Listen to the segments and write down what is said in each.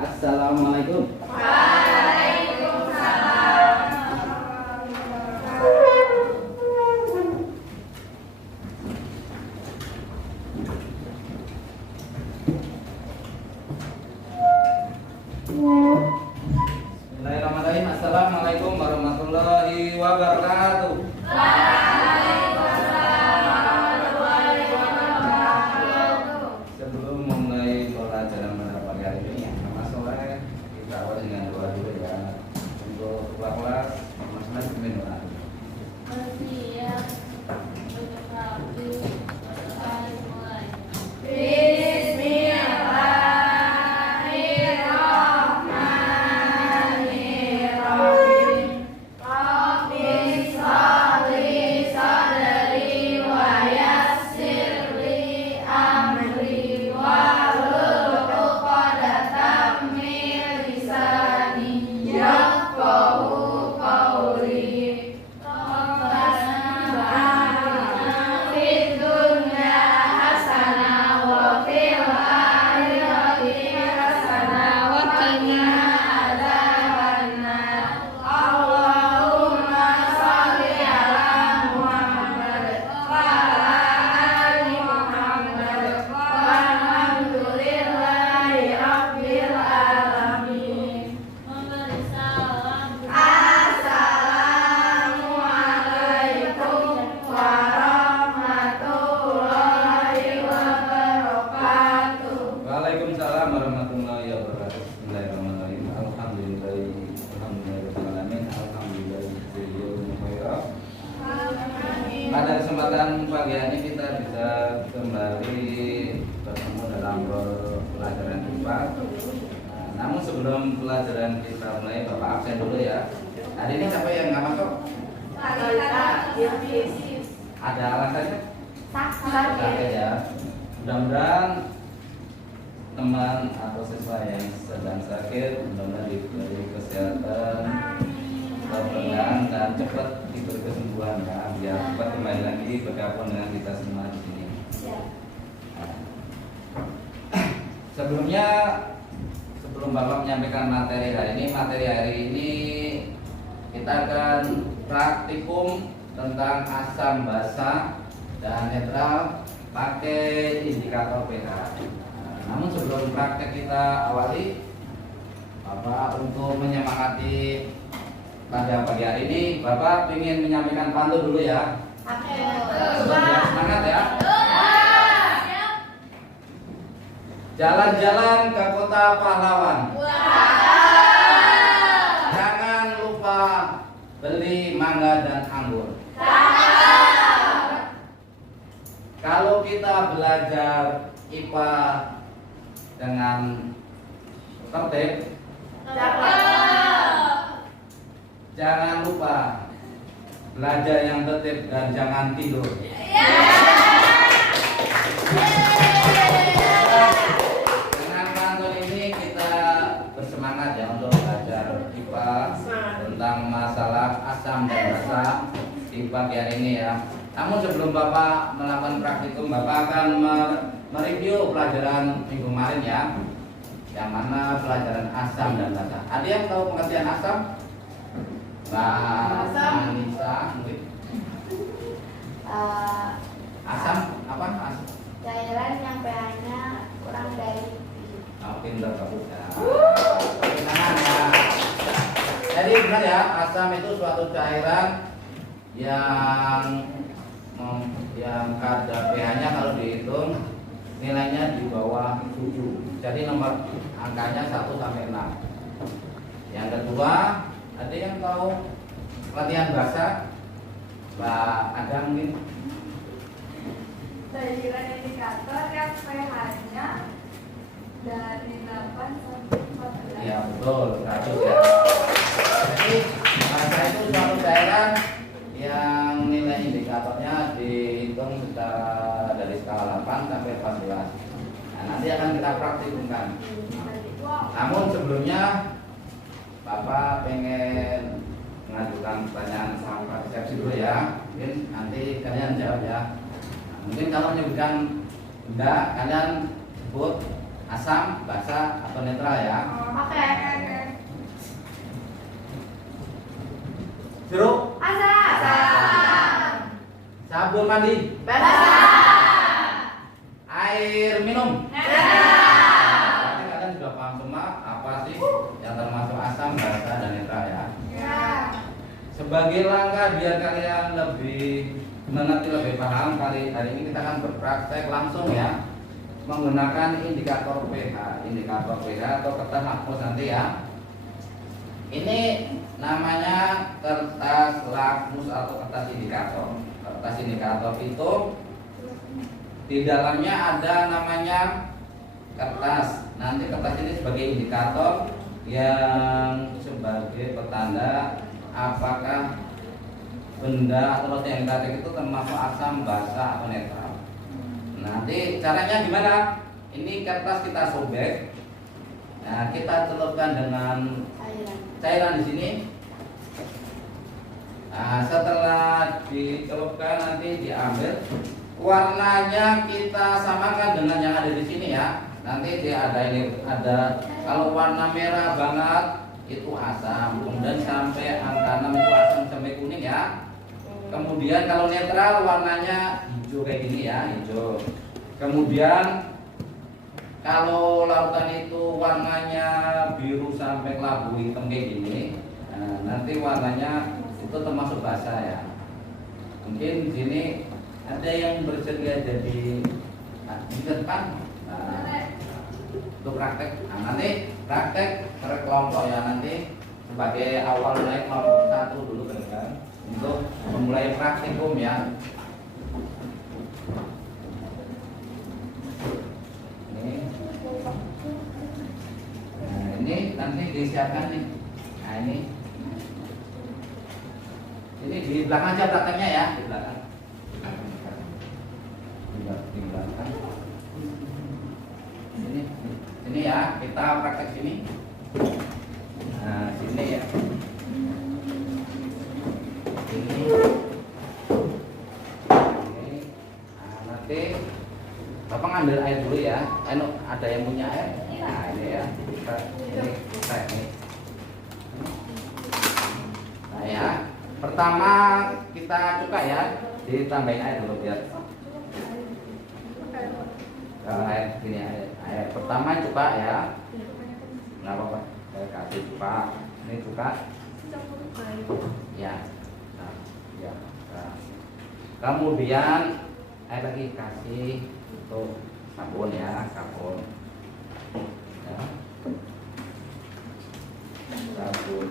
Assalamualaikum. Bismillahirrahmanirrahim. Assalamualaikum warahmatullahi wabarakatuh. Sebelum mulai pelajaran pada pagi hari ini yang sama sore, kita awali dengan doa dulu ya. Untuk kelas mas-mas pimpin doa. Waalaikumsalam warahmatullahi wabarakatuh. Bismillahirrahmanirrahim. Alhamdulillahirrahmanirrahim. Alhamdulillahirrahmanirrahim. Pada kesempatan pagi ini kita bisa kembali bertemu dalam pelajaran IPA. Namun sebelum pelajaran kita mulai, Bapak absen dulu ya. Hari ini siapa yang nggak masuk? Ada alasannya? Sakit ya. Mudah-mudahan teman atau siswa yang sedang sakit mudah-mudahan diberi kesehatan, keberkahan dan cepat diberi kesembuhan ya, biar cepat kembali lagi bergabung dengan kita semua di sini. Sebelum Bapak menyampaikan materi hari ini kita akan praktikum tentang asam basa dan netral pakai indikator pH. Namun sebelum praktek kita awali, Bapak untuk menyemangati pada pagi hari ini, Bapak ingin menyampaikan pantun dulu ya. Biar semangat ya. Jalan-jalan ke kota pahlawan. Jangan lupa beli mangga dan anggur. Kalau kita belajar IPA dengan tertib, jangan lupa belajar yang tertib dan jangan tidur. Dengan pantun ini kita bersemangat ya untuk belajar IPA tentang masalah asam dan basa di pagi hari ini ya. Namun sebelum Bapak melakukan praktikum, Bapak akan mereview pelajaran minggu kemarin ya, yang mana pelajaran asam dan basa. Ada yang tahu pengertian asam? Mbak Anissa mungkin. Asam apa? Asam. Cairan yang pH-nya kurang dari. Pintar bagus ya. Tangan ya. Jadi benar ya, asam itu suatu cairan yang kadar pH-nya kalau dihitung nilainya di bawah 7. Jadi nomor angkanya 1 sampai 6. Yang kedua, ada yang tahu latihan bahasa? Mbak Adam mungkin. Cairan indikator yang pH-nya dari 8 sampai 14. Iya betul, 100 ya. Jadi bahasa itu suatu cairan yang nilai indikatornya dihitung secara dari skala 8 sampai 14. Nah, nanti akan kita praktikumkan. Namun sebelumnya Bapak pengen mengajukan pertanyaan sama resepsi dulu ya. Mungkin nanti kalian jawab ya. Nah, mungkin kalau menyebutkan benda kalian sebut asam, basa, atau netral ya. Oke. Jeruk, Asam. sabun mandi, Basah. air minum. Netral. Berarti kalian sudah paham semua apa sih yang termasuk asam, basa, dan netral ya. Ya. Sebagai langkah biar kalian lebih mengerti, lebih paham, hari ini kita akan berpraktek langsung ya, menggunakan indikator pH atau kertas lakmus nanti ya. Ini namanya kertas lakmus atau kertas indikator. Kertas indikator itu di dalamnya ada namanya kertas. Nanti kertas ini sebagai indikator yang sebagai petanda apakah benda atau roti yang kita cek itu termasuk asam, basa, atau netral. Nanti caranya gimana? Ini kertas kita sobek. Nah, kita celupkan dengan cairan di sini. Nah, setelah dicelupkan nanti diambil, warnanya kita samakan dengan yang ada di sini ya. Nanti dia ada kalau warna merah banget itu asam, kemudian sampai angka 6 itu asam sampai kuning ya. Kemudian kalau netral warnanya hijau kayak gini ya, hijau. Kemudian kalau lautan itu warnanya biru sampai kelabu hitam kayak gini, nah, nanti warnanya itu termasuk basah ya. Mungkin di sini ada yang bersedia jadi di depan untuk praktek. Nah, nanti praktek per kelompok ya, nanti sebagai awal mulai kelompok 1 dulu ke depan untuk memulai praktikum ya. Ini nanti disiapkan nih. Nah ini di belakang aja prakteknya ya, di belakang. Di belakang. Ini ya, kita praktek sini. Nah, sini ya. Ini. Nah, nanti Bapak ngambil air dulu ya. Ada yang punya air? Nah, ini ya. Kita ini. Nah ya, pertama kita cuka ya, ditambahin air dulu biar air gini air. Pertama cuka ya, nggak apa-apa. Saya kasih cuka, ini cuka. Ya, nah, ya. Nah. Kemudian air lagi kasih untuk sabun ya, sabun. Ya. Sabun.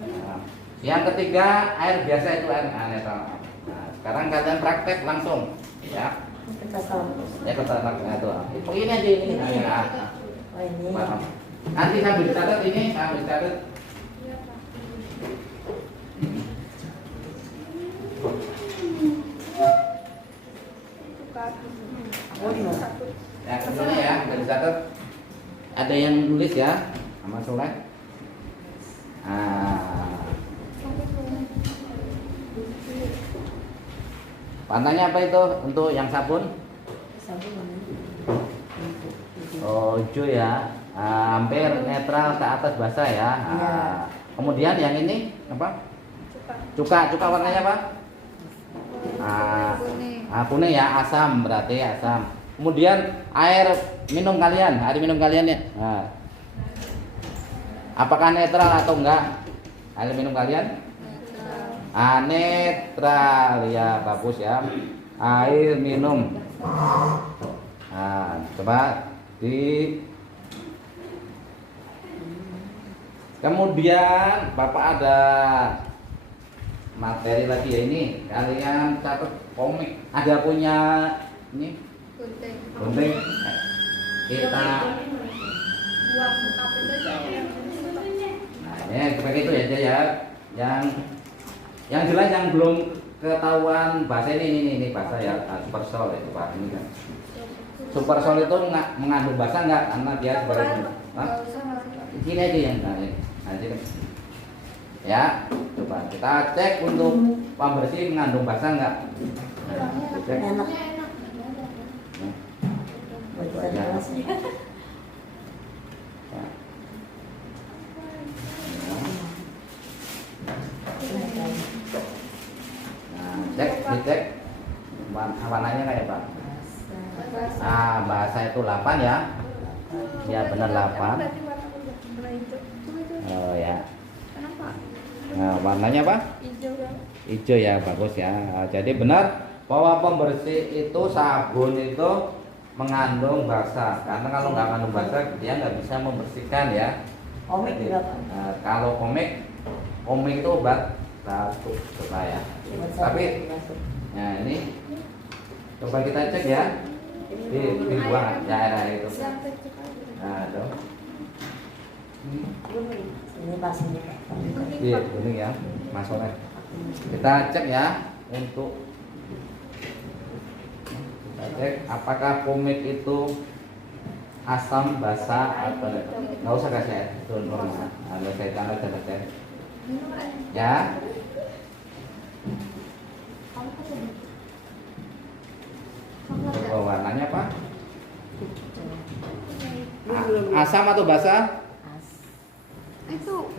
Nah, yang ketiga air biasa itu air netral. Nah, sekarang kalian praktek langsung ya. Ya kertas lakmus itu. Ini aja ini. Nah, paham. Nanti sambil dicatat ini, sambil dicatat. Ya, sebelumnya ya, dari catat. Ada yang nulis ya, sama Soleh. Pantangnya apa itu untuk yang sabun? Oh, hijau ya. Hampir netral ke atas basah ya. Kemudian yang ini apa? Cuka warnanya apa? Kuning ya, asam berarti asam. Kemudian air minum kalian ya. Nah, apakah netral atau enggak? Air minum kalian? Netral ya, bagus ya. Air minum. Nah, coba kemudian Bapak ada materi lagi ya, ini kalian catat komik. Ada punya ini gunting. Kita nah ini seperti itu aja ya. Yang jelas yang belum ketahuan bahasa ini bahasa ya, super sol itu Pak, ini kan. Super sol itu mengandung bahasa enggak? Karena dia sebagai sini aja yang sini. Ya, coba kita cek untuk pembersih mengandung bahasa enggak? Cek. Nah, dicek warnanya kayak apa? Nah, bahasa itu 8 ya. Ya benar 8. Oh ya. Kenapa? Nah, warnanya apa? Hijau kan? Hijau ya, bagus ya. Jadi benar bahwa pembersih itu sabun itu mengandung basa. Karena kalau nggak mengandung basa dia nggak bisa membersihkan ya. Komik Jadi, berapa? kalau komik itu obat batuk coba ya. Tapi nah ini coba kita cek ya. Di buang daerah itu. Nah, tuh. Ini pasnya. Iya, kuning ya, masuknya. Kita cek ya untuk kita cek apakah komik itu asam basa atau nggak usah kasih air, itu normal. Kalau saya tambah coba ya. Oh, warnanya apa? Asam atau basa? Itu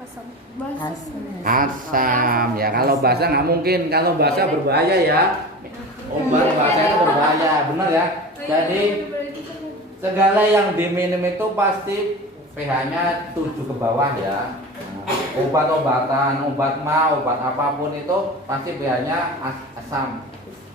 asam basa. Asam ya. Kalau basa nggak mungkin. Kalau basa berbahaya ya. Obat basa itu berbahaya, benar ya. Jadi segala yang diminum itu pasti pH-nya 7 ke bawah ya. Obat-obatan, obat ma, obat apapun itu pasti pH-nya asam.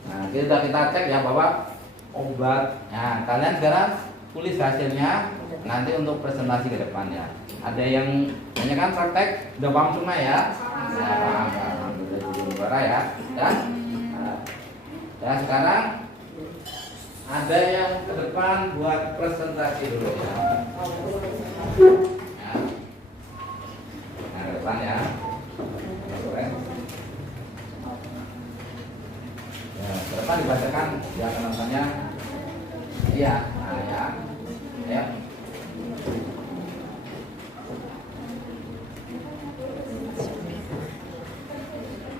Nah, kita cek ya bahwa obat. Nah, kalian sekarang tulis hasilnya nanti untuk presentasi ke depan ya. Ada yang banyak kan praktek udah paham semua ya? Ya, paham. Alhamdulillah ya. Dan sekarang ada yang ke depan buat presentasi dulu ya. Nah, ke depan ya. Ya, ke depan dibacakan ya penontonnya. Iya, nah ya. Ya.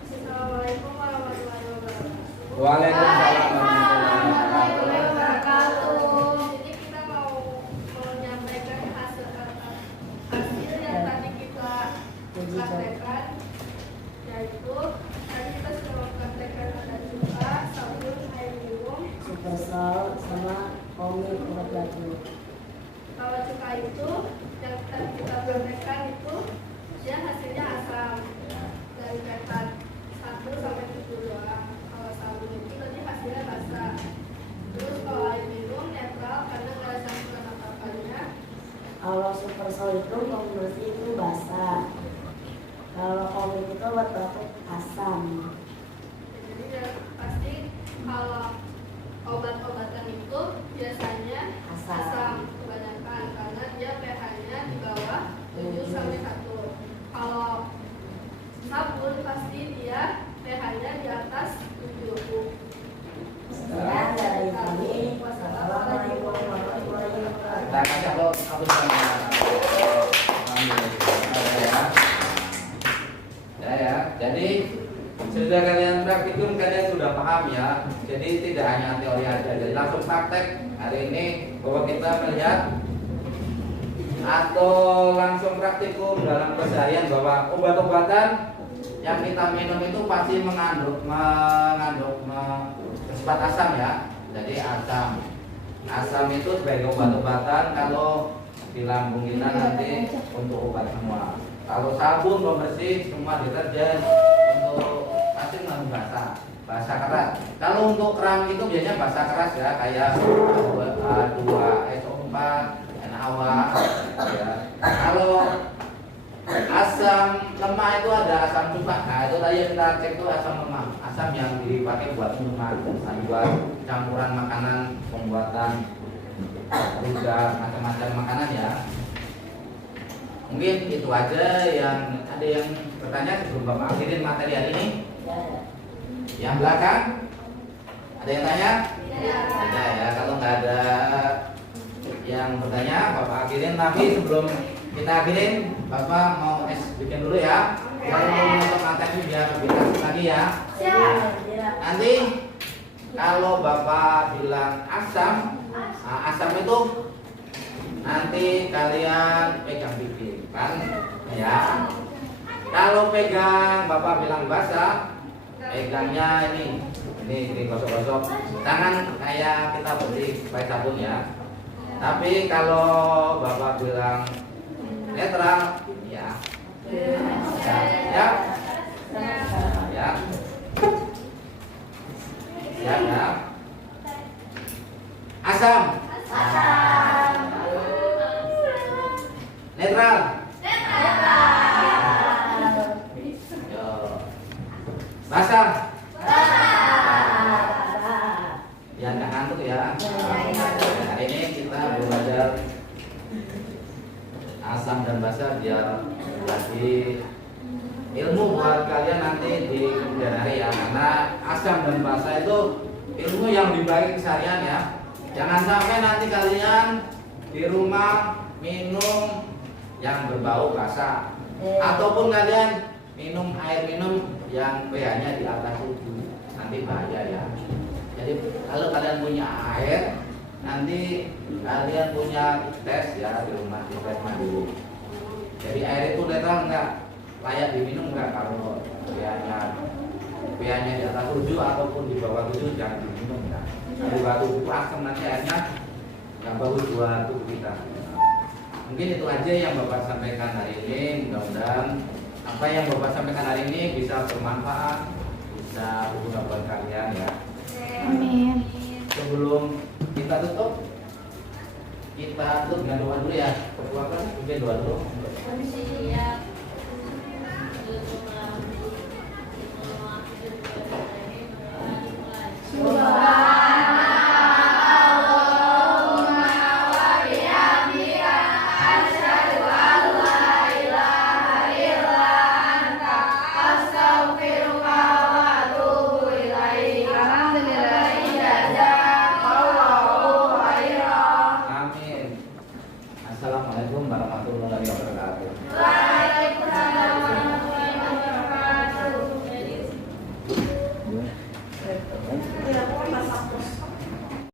Assalamualaikum warahmatullahi wabarakatuh. Waalaikumsalam warahmatullahi wabarakatuh. Jadi kita mau menyampaikan hasil yang tadi kita praktekkan, yaitu tadi kita sudah mempraktekkan ada cuka, sabun, air minum. Super Salt sama komik obat batuk. Kalau cuka itu yang tadi kita praktekkan itu dia hasilnya asam dari petan 1 sampai 72. Kalau sabun itu tadi hasilnya basa. Terus kalau air minum netral karena nggak ada campuran apa-apanya. Kalau Super Salt itu pembersih itu basah. Kalau komik itu obat batuk asam. Jadi ya, pasti kalau obat-obatan itu biasanya asam kebanyakan karena dia pH-nya di bawah 7 sampai 1. Kalau sabun pasti dia pH-nya di atas 7. Sekian dari kami. Wassalamualaikum warahmatullahi wabarakatuh. Nah, kasih aku ya. Jadi sudah kalian praktikum, kalian sudah paham ya. Jadi tidak hanya teori aja, jadi langsung praktek hari ini bahwa kita melihat atau langsung praktikum dalam keseharian bahwa obat-obatan yang kita minum itu pasti mengandung sifat asam ya. Jadi asam itu sebagai obat-obatan kalau di lambung kita nanti untuk obat semua. Kalau sabun pembersih semua deterjen untuk pasti mengandung basa keras. Kalau untuk keramik itu biasanya basa keras ya, kayak A2SO4, NaOH ya. Kalau asam lemah itu ada asam cuka. Nah, itu tadi yang kita cek itu asam lemah, asam yang dipakai buat minuman, buat campuran makanan, pembuatan juga macam-macam makanan ya. Mungkin itu aja yang ada yang bertanya sebelum Bapak akhirin materi hari ini. Yang belakang ada yang tanya? Ada ya. Kalau nggak ada yang bertanya, Bapak akhirin. Tapi sebelum kita akhirin, Bapak mau bikin dulu ya. Kalau untuk materi biar lebih asik lagi ya. Nanti kalau Bapak bilang asam, Nah, asam itu nanti kalian pegang pipi kan ya. Kalau pegang Bapak bilang basah, pegangnya ini gosok-gosok tangan kayak kita bersih pakai sabun ya. Tapi kalau Bapak bilang netral ya. Ya. Ya. Ya. Asam. Netral. Yo. Basah. Ya nggak ngantuk ya. Hari ini kita belajar asam dan basah biar lagi ilmu buat kalian nanti di kemudian hari ya. Karena asam dan basah itu ilmu yang dipakai keseharian ya. Jangan sampai nanti kalian di rumah minum yang berbau basah, ataupun kalian minum air minum yang pH-nya di atas 7, nanti bahaya ya. Jadi kalau kalian punya air, nanti kalian punya tes ya di rumah, di tes dulu. Jadi air itu netral enggak, layak diminum enggak? Kalau pH-nya di atas 7 ataupun di bawah 7 jangan diminum ya. Kalau di bawah 7 itu asam, nanti airnya nggak bagus buat tubuh kita. Mungkin itu aja yang Bapak sampaikan hari ini. Mudah-mudahan apa yang Bapak sampaikan hari ini bisa bermanfaat, bisa berguna buat kalian ya. Amin. Sebelum kita tutup dengan doa dulu ya. Berdoa kan, mungkin doa dulu. Siap.